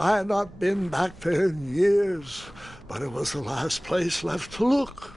I had not been back there in years, but it was the last place left to look.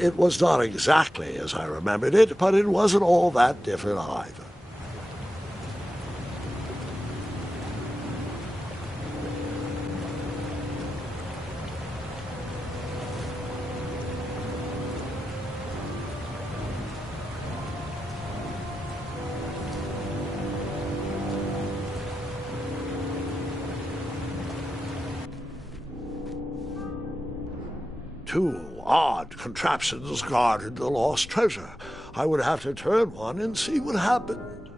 It was not exactly as I remembered it, but it wasn't all that different either. Two odd contraptions guarded the lost treasure. I would have to turn one and see what happened.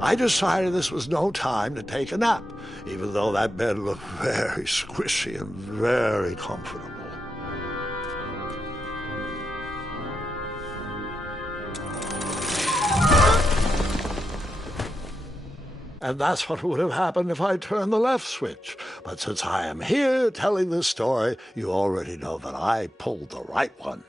I decided this was no time to take a nap, even though that bed looked very squishy and very comfortable. And that's what would have happened if I turned the left switch. But since I am here telling this story, you already know that I pulled the right one.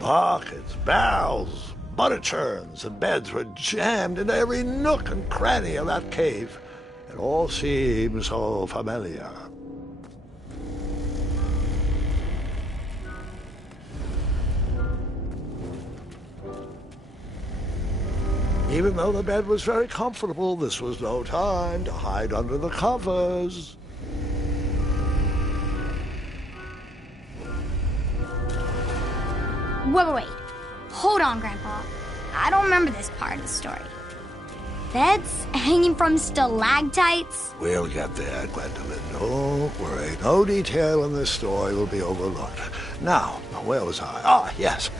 Buckets, barrels, butter churns, and beds were jammed into every nook and cranny of that cave. It all seemed so familiar. Even though the bed was very comfortable, this was no time to hide under the covers. Wait. Hold on, Grandpa. I don't remember this part of the story. Beds hanging from stalactites? We'll get there, Gwendolyn. Don't worry. No detail in this story will be overlooked. Now, where was I? Ah, yes.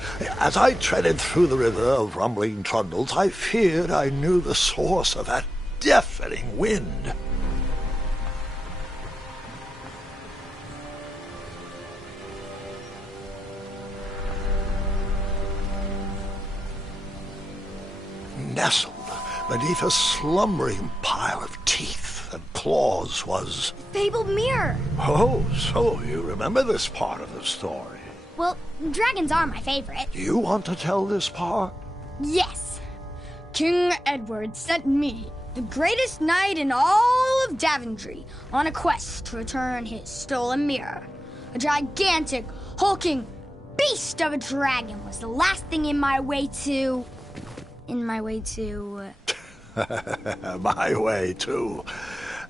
As I treaded through the river of rumbling trundles, I feared I knew the source of that deafening wind. Nestled beneath a slumbering pile of teeth and claws was... Fabled mirror! Oh, so you remember this part of the story? Well, dragons are my favorite. Do you want to tell this part? Yes! King Edward sent me, the greatest knight in all of Daventry, on a quest to return his stolen mirror. A gigantic, hulking beast of a dragon was the last thing in my way to... My way to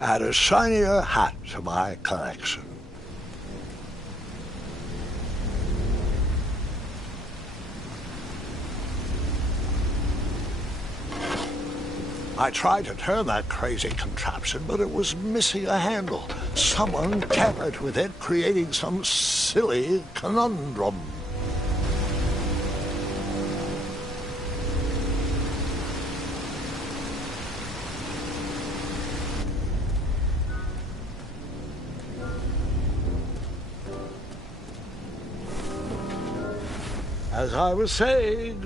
add a shinier hat to my collection. I tried to turn that crazy contraption, but it was missing a handle. Someone tampered with it, creating some silly conundrum. As I was saying,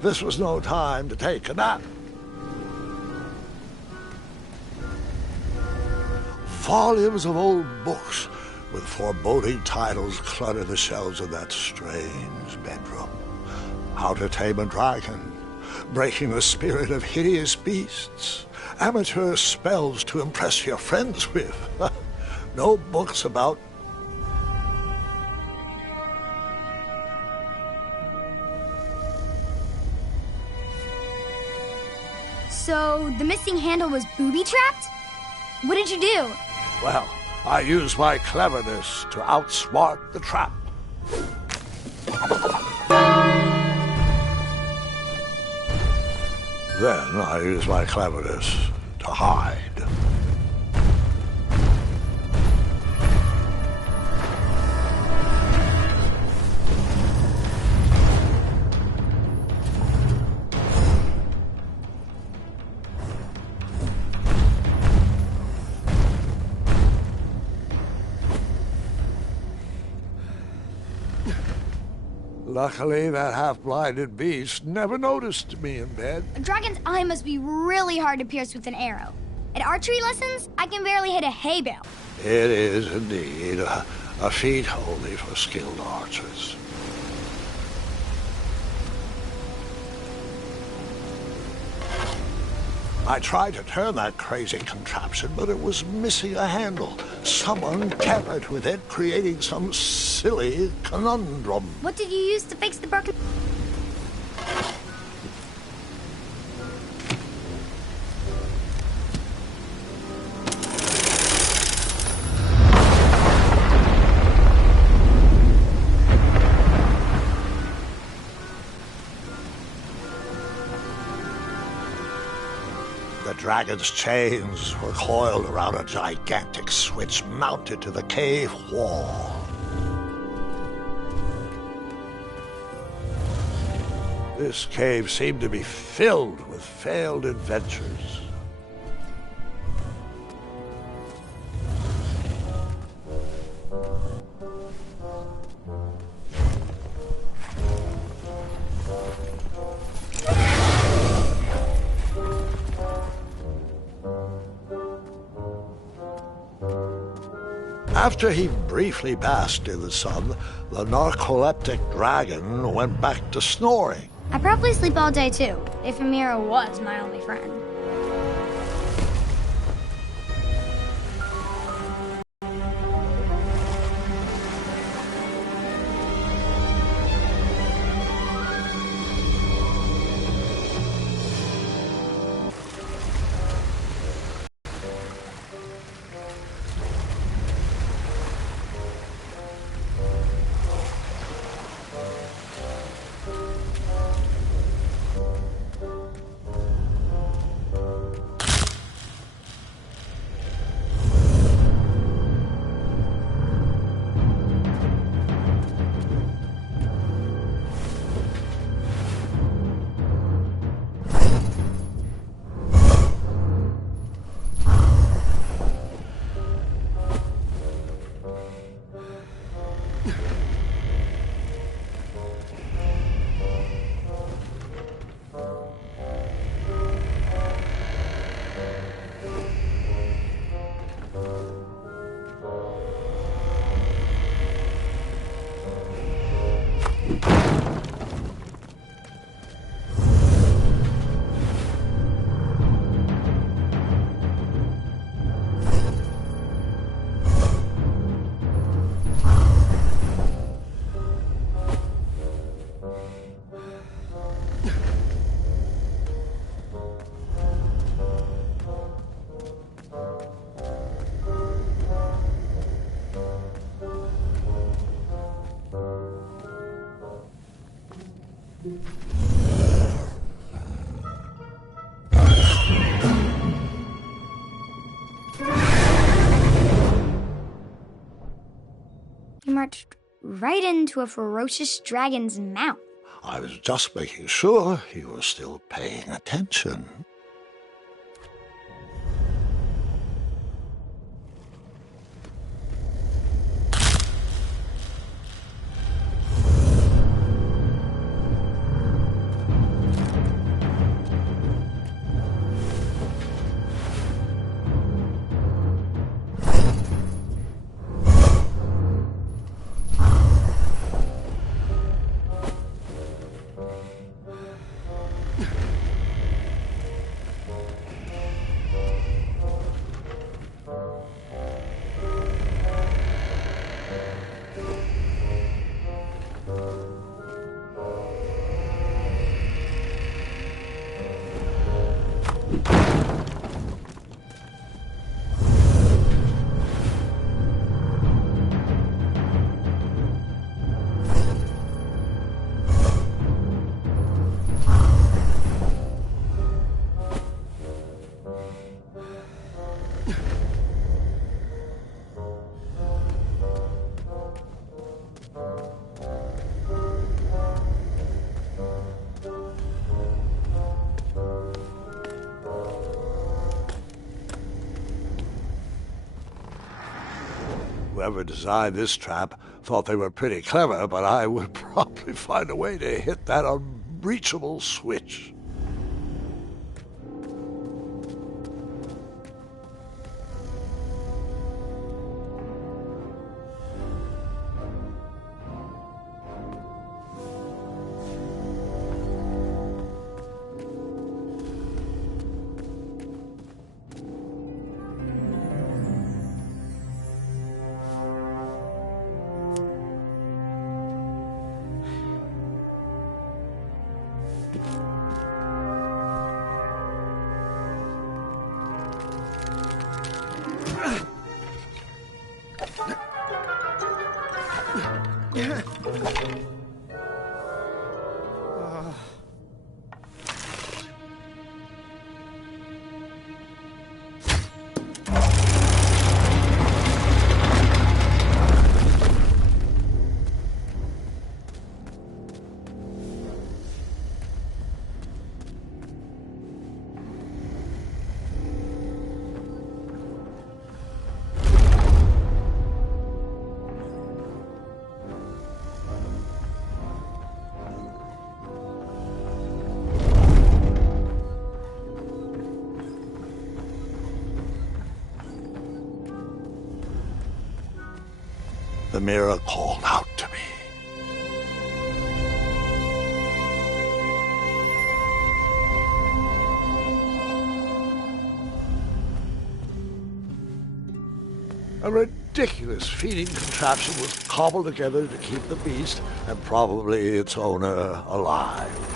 this was no time to take a nap. Volumes of old books with foreboding titles clutter the shelves of that strange bedroom. How to Tame a Dragon, Breaking the Spirit of Hideous Beasts, amateur spells to impress your friends with. No books about... So, the missing handle was booby-trapped? What did you do? Well, I used my cleverness to outsmart the trap. Then I used my cleverness to hide. Luckily, that half-blinded beast never noticed me in bed. A dragon's eye must be really hard to pierce with an arrow. At archery lessons, I can barely hit a hay bale. It is indeed a feat only for skilled archers. I tried to turn that crazy contraption, but it was missing a handle. Someone tampered with it, creating some silly conundrum. What did you use to fix the broken... The dragon's chains were coiled around a gigantic switch mounted to the cave wall. This cave seemed to be filled with failed adventures. After he briefly basked in the sun, the narcoleptic dragon went back to snoring. I probably sleep all day too, if Amira was my only friend. marched right into a ferocious dragon's mouth. I was just making sure you were still paying attention. Whoever designed this trap thought they were pretty clever, but I would probably find a way to hit that unreachable switch. The mirror called out to me. A ridiculous feeding contraption was cobbled together to keep the beast and probably its owner alive.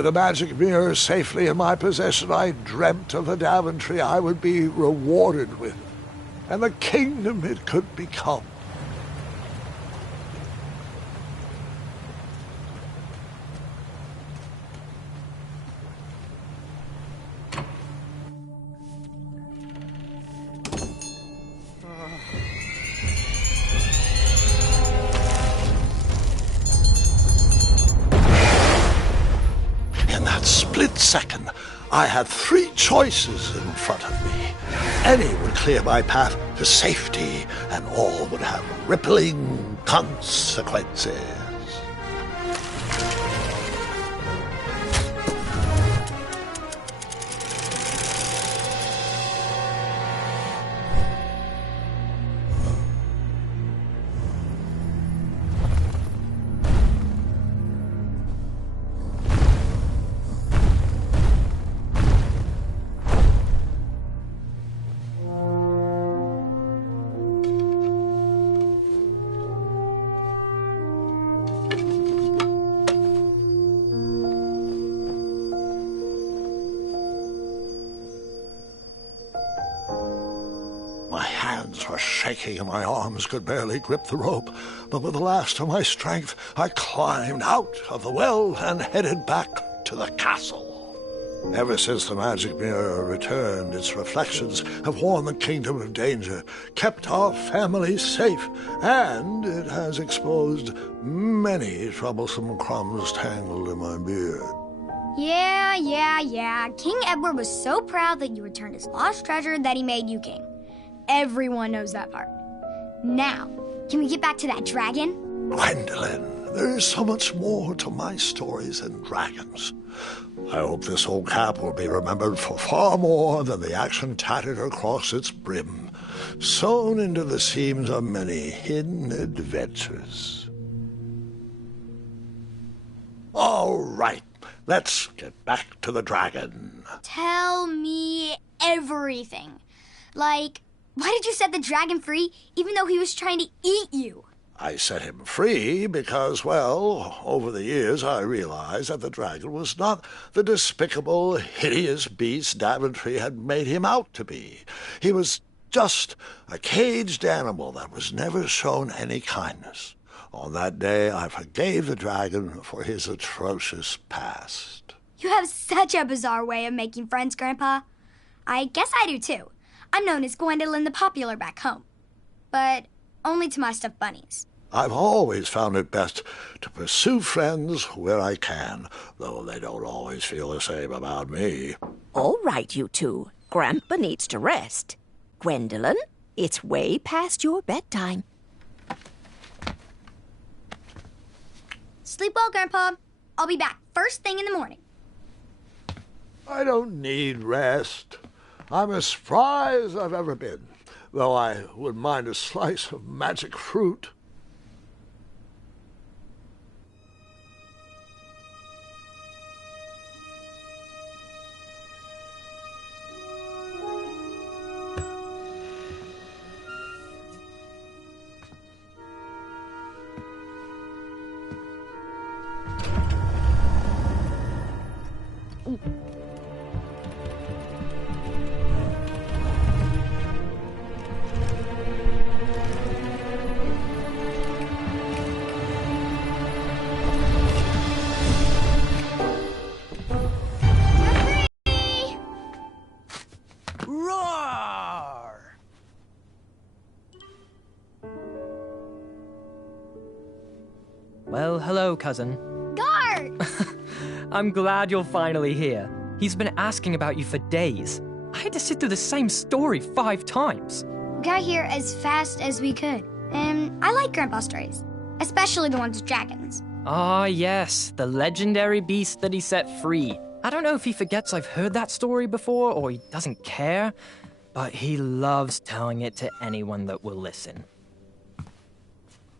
With the magic mirror safely in my possession, I dreamt of the Daventry I would be rewarded with, and the kingdom it could become. In that split second, I had three choices in front of me. Any would clear my path to safety, and all would have rippling consequences. My hands were shaking and my arms could barely grip the rope, but with the last of my strength, I climbed out of the well and headed back to the castle. Ever since the magic mirror returned, its reflections have warned the kingdom of danger, kept our family safe, and it has exposed many troublesome crumbs tangled in my beard. Yeah. King Edward was so proud that you returned his lost treasure that he made you king. Everyone knows that part. Now, can we get back to that dragon? Gwendolyn, there is so much more to my stories than dragons. I hope this old cap will be remembered for far more than the action tattered across its brim, sewn into the seams of many hidden adventures. All right, let's get back to the dragon. Tell me everything. Like, why did you set the dragon free even though he was trying to eat you? I set him free because, well, over the years I realized that the dragon was not the despicable, hideous beast Daventry had made him out to be. He was just a caged animal that was never shown any kindness. On that day, I forgave the dragon for his atrocious past. You have such a bizarre way of making friends, Grandpa. I guess I do too. I'm known as Gwendolyn the Popular back home, but only to my stuffed bunnies. I've always found it best to pursue friends where I can, though they don't always feel the same about me. All right, you two. Grandpa needs to rest. Gwendolyn, it's way past your bedtime. Sleep well, Grandpa. I'll be back first thing in the morning. I don't need rest. I'm as spry as I've ever been, though I wouldn't mind a slice of magic fruit. Roar! Well, hello, cousin. Guard! I'm glad you're finally here. He's been asking about you for days. I had to sit through the same story 5 times. We got here as fast as we could, and I like Grandpa's stories, especially the ones with dragons. Ah, yes, the legendary beast that he set free. I don't know if he forgets I've heard that story before or he doesn't care, but he loves telling it to anyone that will listen.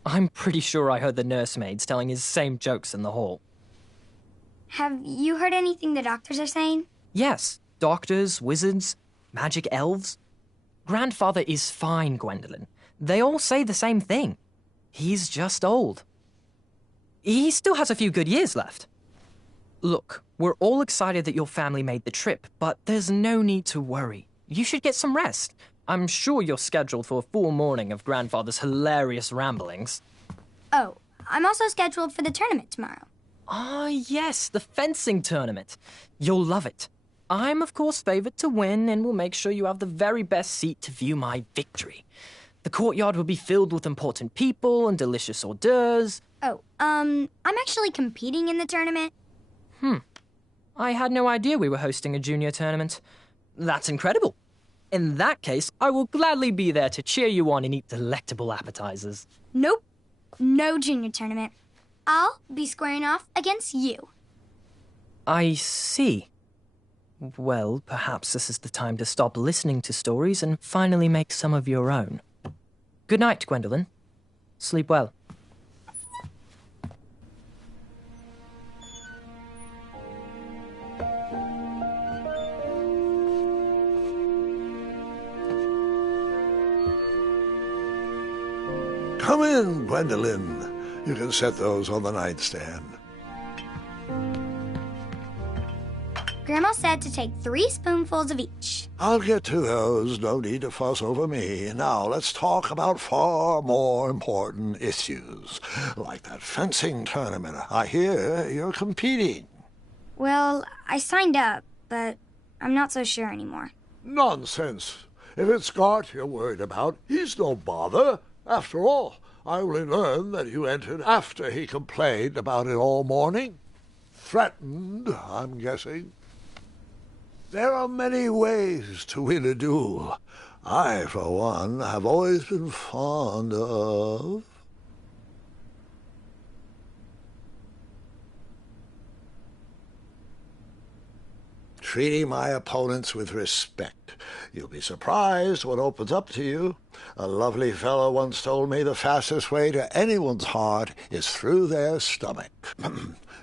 I'm pretty sure I heard the nursemaids telling his same jokes in the hall. Have you heard anything the doctors are saying? Yes, doctors, wizards, magic elves. Grandfather is fine, Gwendolyn. They all say the same thing. He's just old. He still has a few good years left. Look, we're all excited that your family made the trip, but there's no need to worry. You should get some rest. I'm sure you're scheduled for a full morning of Grandfather's hilarious ramblings. Oh, I'm also scheduled for the tournament tomorrow. Ah, yes, the fencing tournament. You'll love it. I'm, of course, favored to win and will make sure you have the very best seat to view my victory. The courtyard will be filled with important people and delicious hors d'oeuvres. Oh, I'm actually competing in the tournament. I had no idea we were hosting a junior tournament. That's incredible. In that case, I will gladly be there to cheer you on and eat delectable appetizers. Nope, no junior tournament. I'll be squaring off against you. I see. Well, perhaps this is the time to stop listening to stories and finally make some of your own. Good night, Gwendolyn. Sleep well. Come in, Gwendolyn. You can set those on the nightstand. Grandma said to take 3 spoonfuls of each. I'll get to those. No need to fuss over me. Now let's talk about far more important issues, like that fencing tournament. I hear you're competing. Well, I signed up, but I'm not so sure anymore. Nonsense. If it's Scott you're worried about, he's no bother. After all, I only learned that you entered after he complained about it all morning. Threatened, I'm guessing. There are many ways to win a duel. I, for one, have always been fond of... treating my opponents with respect. You'll be surprised what opens up to you. A lovely fellow once told me the fastest way to anyone's heart is through their stomach.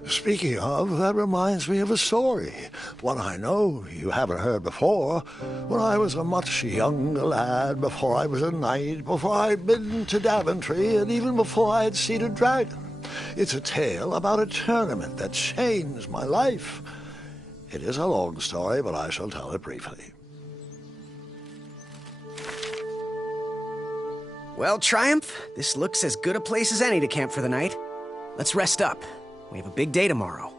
Speaking of, that reminds me of a story, one I know you haven't heard before. When I was a much younger lad, before I was a knight, before I'd been to Daventry, and even before I had seen a dragon. It's a tale about a tournament that changed my life. It is a long story, but I shall tell it briefly. Well, Triumph, this looks as good a place as any to camp for the night. Let's rest up. We have a big day tomorrow.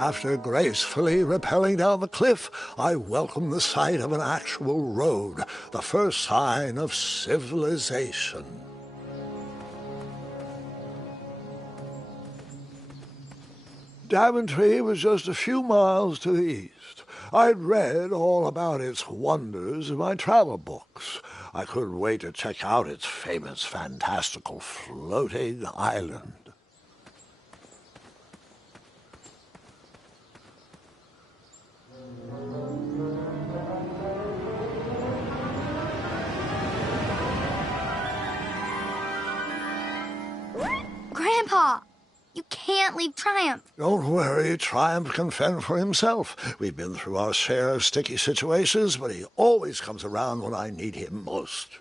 After gracefully rappelling down the cliff, I welcomed the sight of an actual road, the first sign of civilization. Daventry was just a few miles to the east. I'd read all about its wonders in my travel books. I couldn't wait to check out its famous, fantastical floating island. Grandpa, you can't leave Triumph. Don't worry, Triumph can fend for himself. We've been through our share of sticky situations, but he always comes around when I need him most.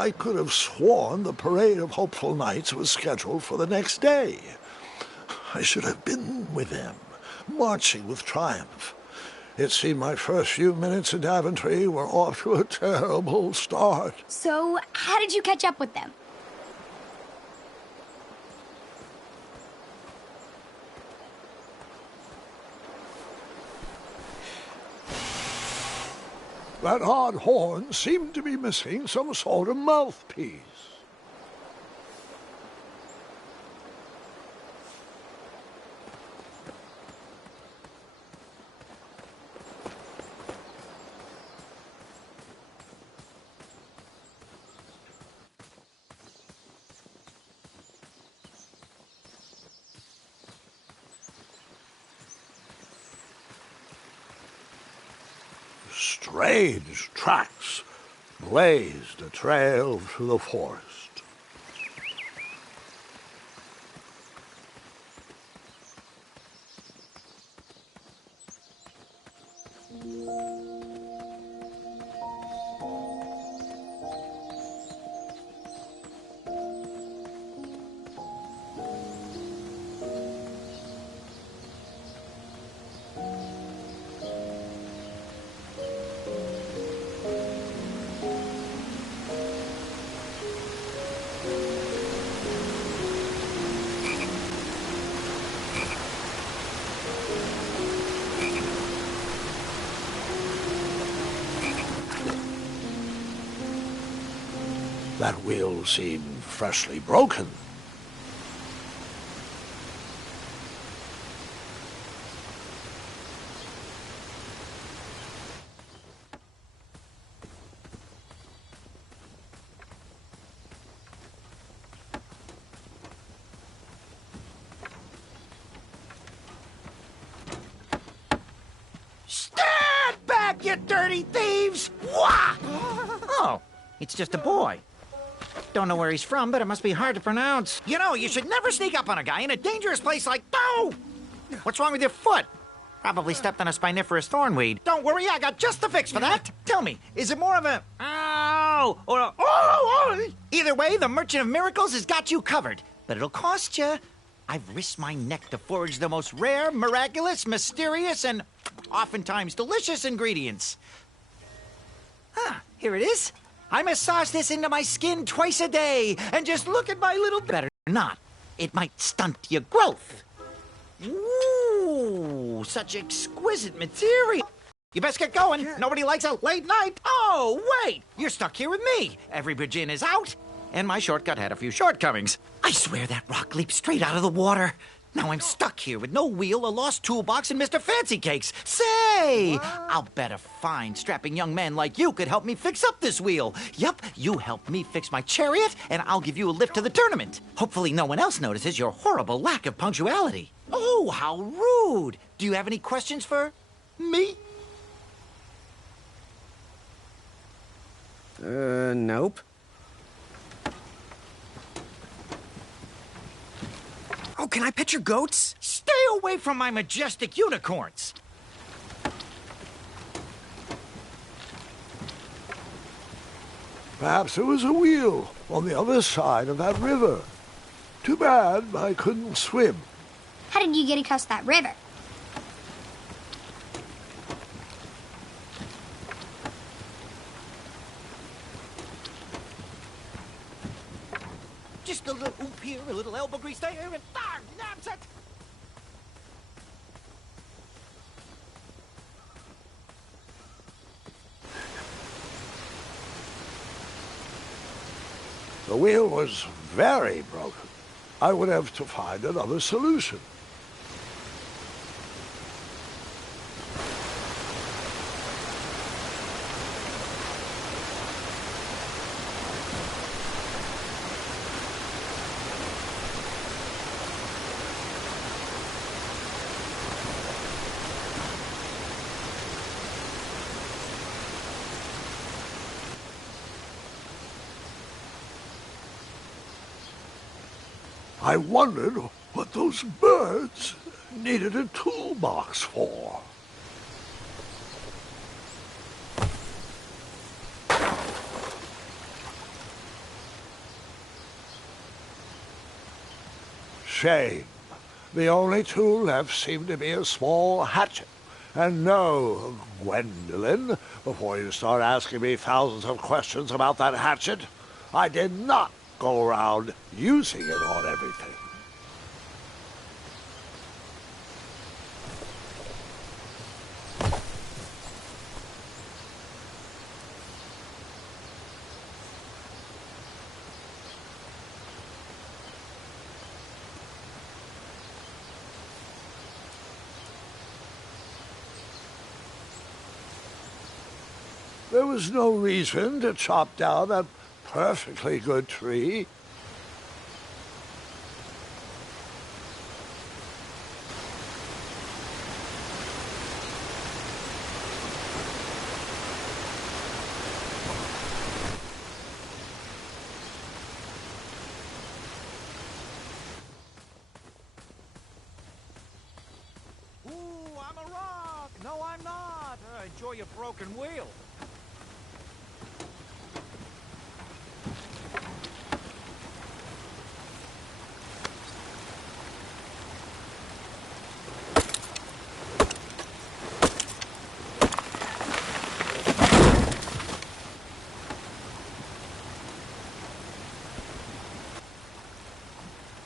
I could have sworn the Parade of Hopeful Knights was scheduled for the next day. I should have been with them, marching with triumph. It seemed my first few minutes in Daventry were off to a terrible start. So, how did you catch up with them? That odd horn seemed to be missing some sort of mouthpiece. Strange tracks blazed a trail through the forest. That wheel seemed freshly broken. Stand back, you dirty thieves! Wah! Oh, it's just a boy. Don't know where he's from, but it must be hard to pronounce. You know, you should never sneak up on a guy in a dangerous place like... Oh! What's wrong with your foot? Probably stepped on a spiniferous thornweed. Don't worry, I got just the fix for that. Tell me, is it more of a... Ow! Or a... Oh! Either way, the Merchant of Miracles has got you covered. But it'll cost you. I've risked my neck to forage the most rare, miraculous, mysterious, and oftentimes delicious ingredients. Here it is. I massage this into my skin twice a day, and just look at my little... Better not. It might stunt your growth. Ooh, such exquisite material. You best get going. Nobody likes a late night. Oh, wait. You're stuck here with me. Every bridge in is out, and my shortcut had a few shortcomings. I swear that rock leaped straight out of the water. Now I'm stuck here with no wheel, a lost toolbox, and Mr. Fancy Cakes. Say, I'll bet a fine, strapping young man like you could help me fix up this wheel. Yup, you help me fix my chariot, and I'll give you a lift to the tournament. Hopefully no one else notices your horrible lack of punctuality. Oh, how rude. Do you have any questions for me? Nope. Oh, can I pet your goats? Stay away from my majestic unicorns. Perhaps there was a wheel on the other side of that river. Too bad I couldn't swim. How did you get across that river? Just a little oop here, a little elbow grease there, and that's it. The wheel was very broken. I would have to find another solution. I wondered what those birds needed a toolbox for. shame. The only tool left seemed to be a small hatchet. And no, Gwendolyn, before you start asking me thousands of questions about that hatchet, I did not go around using it on everything. There was no reason to chop down that perfectly good tree. Ooh, I'm a rock! No, I'm not! Enjoy your broken wheel.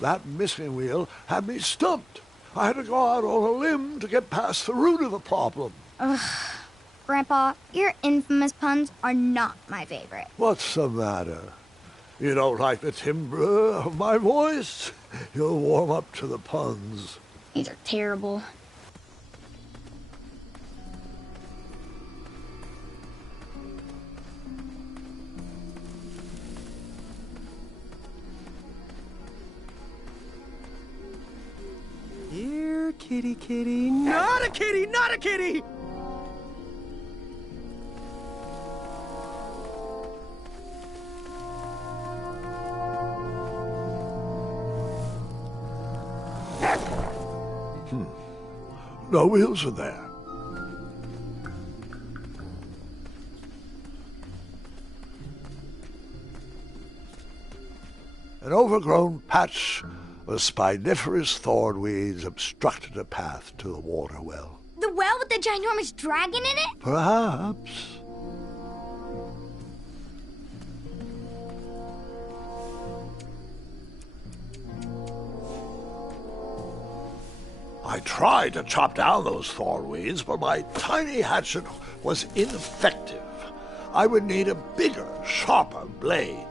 That missing wheel had me stumped. I had to go out on a limb to get past the root of the problem. Grandpa, your infamous puns are not my favorite. What's the matter? You don't like the timbre of my voice? You'll warm up to the puns. These are terrible. Here, kitty, kitty. Not a kitty, not a kitty! No wheels are there. An overgrown patch of spiniferous thornweeds obstructed a path to the water well. The well with the ginormous dragon in it? Perhaps. I tried to chop down those thornweeds, but my tiny hatchet was ineffective. I would need a bigger, sharper blade.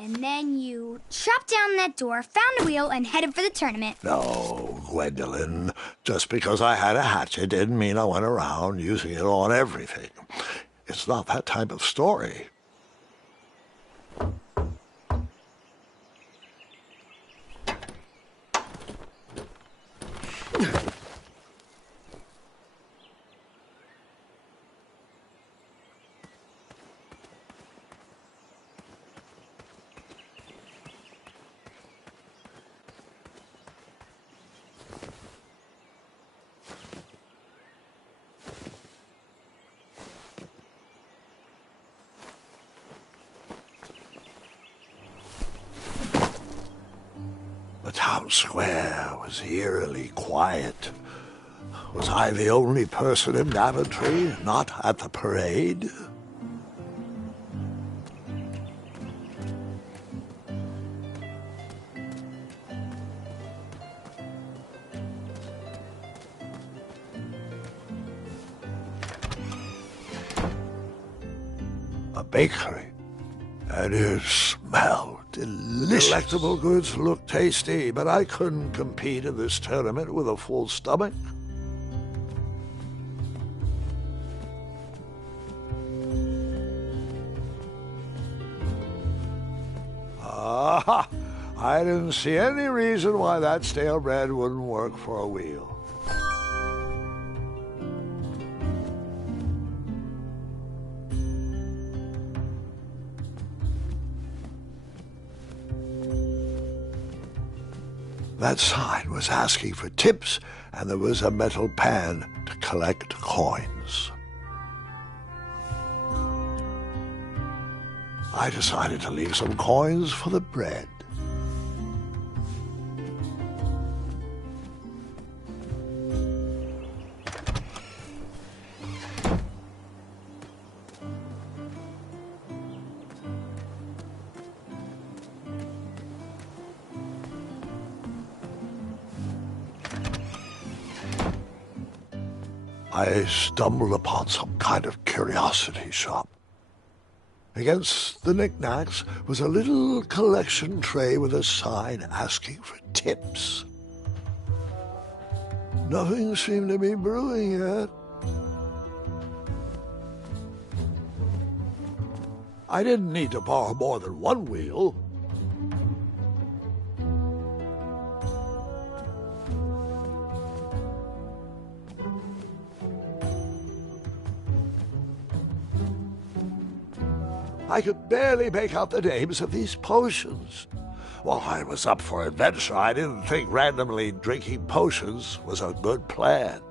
And then you chopped down that door, found a wheel, and headed for the tournament. No, Gwendolyn. Just because I had a hatchet didn't mean I went around using it on everything. It's not that type of story. The town square was eerily quiet. Was I the only person in Daventry not at the parade? A bakery, and it smelled delicious. Delectable goods looked tasty, but I couldn't compete in this tournament with a full stomach. Ha! I didn't see any reason why that stale bread wouldn't work for a wheel. That sign was asking for tips, and there was a metal pan to collect coins. I decided to leave some coins for the bread. I stumbled upon some kind of curiosity shop. Against the knickknacks was a little collection tray with a sign asking for tips. Nothing seemed to be brewing yet. I didn't need to borrow more than one wheel. I could barely make out the names of these potions. While I was up for adventure, I didn't think randomly drinking potions was a good plan.